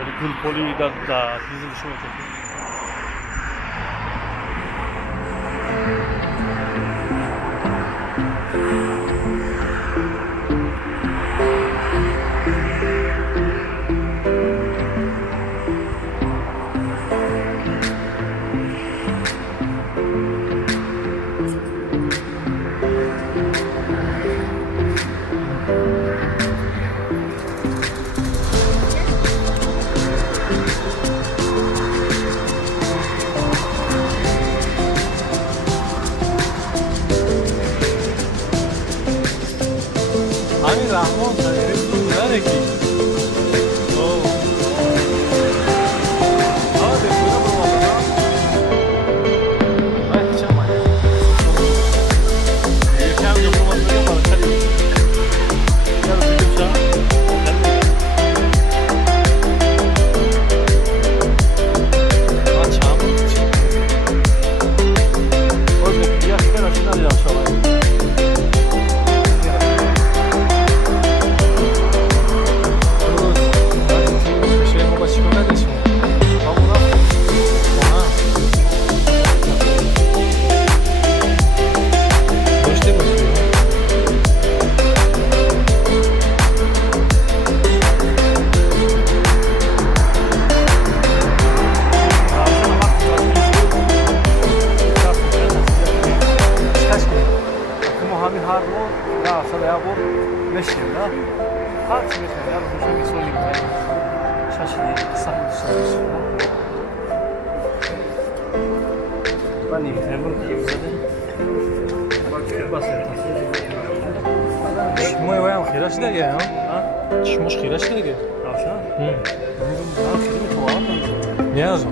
저기 글폴리다 비즈니스 쇼 همین رحمان داره کی هرچی میخوایی هم روشو میسولیم شاشیدی سخت من نمیتونم برو دیگه بزنیم شموی بایم خیراش دیگه شموش خیراش دیگه روشن؟ خیلی میتوانم نیاز